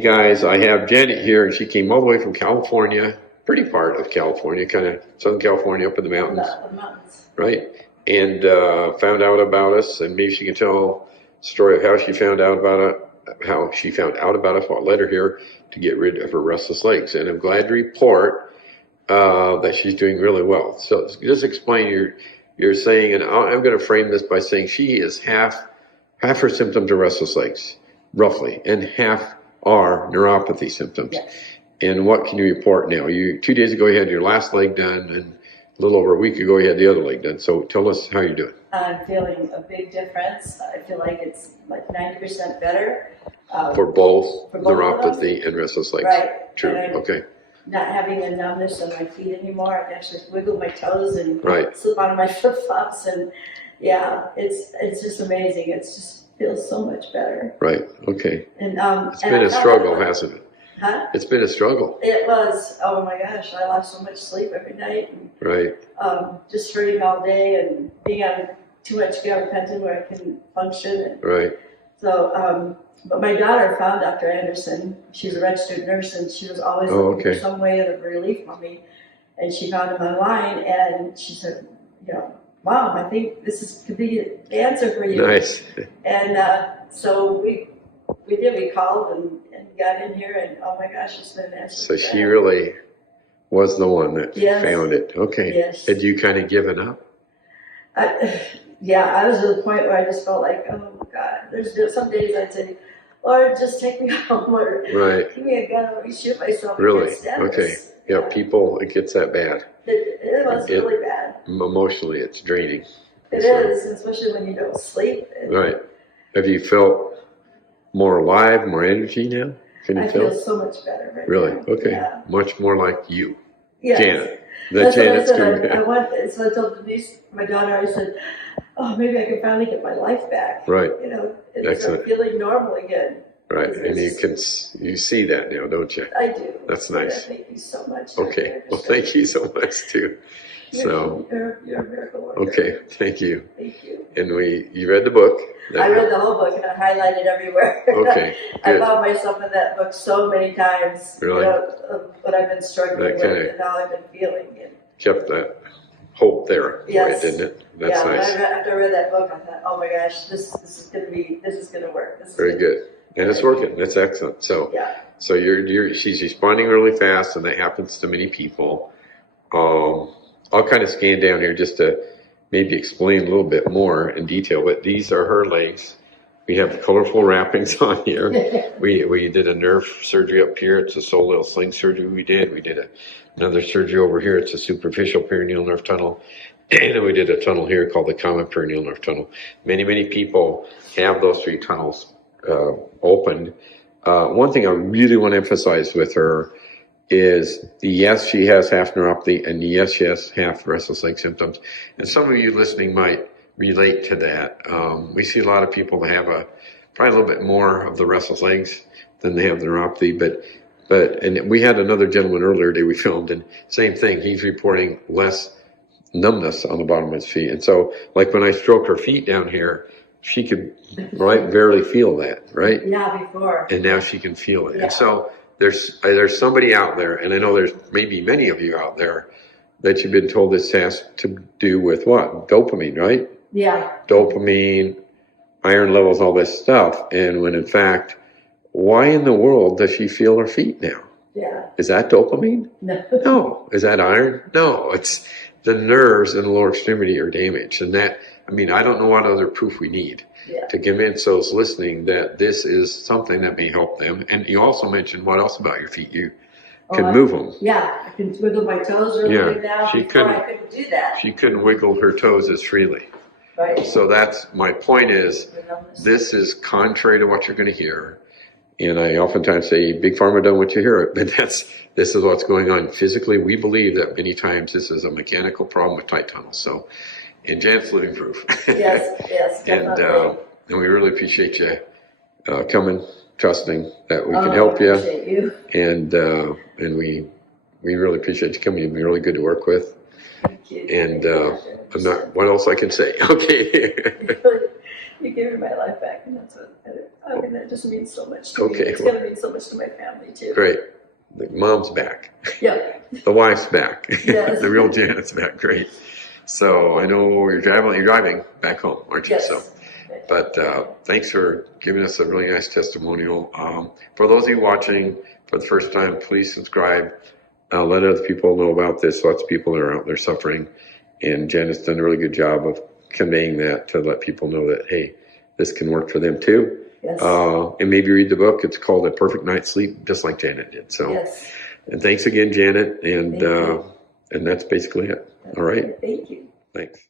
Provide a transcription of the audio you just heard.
guys, I have Janet here, and she came all the way from California, pretty part of California, kind of Southern California, up in the mountains, right? And found out about us, and maybe she can tell the story of how she found out about it, what led her here to get rid of her restless legs. And I'm glad to report that she's doing really well. So just explain you're saying, and I'm going to frame this by saying she is half her symptoms are restless legs, roughly, and half are neuropathy symptoms. Yes. And what can you report now? 2 days ago you had your last leg done, and a little over a week ago you had the other leg done. So tell us how you're doing. I'm feeling a big difference. I feel like it's like 90% better. For both neuropathy and restless legs. Right. True. Okay. Not having a numbness on my feet anymore. I can actually wiggle my toes and Right. slip on my flip-flops, and yeah, it's just amazing. It just feels so much better. Right. Okay. And it's been a struggle, hasn't it? Huh? It's been a struggle. It was. Oh my gosh, I lost so much sleep every night. And, right. Just hurting all day and being on too much gabapentin where I couldn't function. And right. So, but my daughter found Dr. Anderson. She's a registered nurse, and she was always looking for some way of relief for me. And she found him online, and she said, Mom, I think this could be the answer for you. Nice. And so we did. We called and got in here, and oh my gosh, it's been an answer. So she really was the one that found it. Okay. Yes. Had you kind of given up? Yeah, I was at the point where I just felt like, oh God, there's some days I'd say, Lord, just take me home, or give me a gun, or let me shoot myself. Really? Okay. Yeah, people, it gets that bad. It was really bad. Emotionally, it's draining. It is, especially when you don't sleep. Right. Have you felt more alive, more energy now? Can you feel so much better right Really? now. Okay. Yeah. Much more like you. Yes. Janet. That's Janet's what I said. So I told Denise, my daughter, I said, oh, maybe I can finally get my life back. Right. And start feeling normal again. Right, and you see that now, don't you? I do. That's nice. Thank you so much. Okay, well, thank you so much too. You're a miracle worker. Okay, thank you. Thank you. And you read the book. I read the whole book, and I highlighted everywhere. Okay, I found myself in that book so many times. Really? Of what I've been struggling with and how I've been feeling. And kept that hope there for you, didn't it? That's nice. After I read that book, I thought, oh my gosh, this is gonna work. Very good. And it's working. That's excellent. So, so she's responding really fast, and that happens to many people. I'll kind of scan down here just to maybe explain a little bit more in detail. But these are her legs. We have colorful wrappings on here. we did a nerve surgery up here. It's a soleal sling surgery we did. We did another surgery over here. It's a superficial perineal nerve tunnel. And then we did a tunnel here called the common perineal nerve tunnel. Many people have those three tunnels opened. One thing I really want to emphasize with her is yes, she has half neuropathy, and yes, she has half restless leg symptoms. And some of you listening might relate to that. We see a lot of people that have probably a little bit more of the restless legs than they have the neuropathy, and we had another gentleman earlier today we filmed, and same thing, he's reporting less numbness on the bottom of his feet. And so, like when I stroke her feet down here, she could barely feel that, right? Yeah, before. And now she can feel it. Yeah. And so there's somebody out there, and I know there's maybe many of you out there that you've been told this has to do with what? Dopamine, right? Yeah. Dopamine, iron levels, all this stuff. And when in fact, why in the world does she feel her feet now? Yeah. Is that dopamine? No. No. Is that iron? No. It's the nerves in the lower extremity are damaged. And I don't know what other proof we need to convince those listening that this is something that may help them. And you also mentioned what else about your feet? You can move them. Yeah, I can wiggle my toes really good now. I couldn't do that. She couldn't wiggle her toes as freely. Right. So that's my point is, this is contrary to what you're going to hear. And I oftentimes say, Big Pharma don't want you to hear it, but this is what's going on. Physically, we believe that many times this is a mechanical problem with tight tunnels. So, and Janet's living proof. Yes, definitely. And we really appreciate you coming, trusting that we can help you. Appreciate you. And we really appreciate you coming. You've been really good to work with. Thank you. And what else I can say? Okay. You gave me my life back, and that's what I mean. That just means so much to me. Okay, It's going to mean so much to my family too. Great. The mom's back. Yeah. The wife's back. Yes. The real Janet's back. Great. So I know you're driving back home, aren't you? Yes. So, but thanks for giving us a really nice testimonial. For those of you watching for the first time, please subscribe. Let other people know about this. Lots of people are out there suffering, and Janet's done a really good job of conveying that to let people know that, hey, this can work for them too. Yes. And maybe read the book. It's called A Perfect Night's Sleep, just like Janet did. So, yes. And thanks again, Janet. And that's basically it. All right. Thank you. Thanks.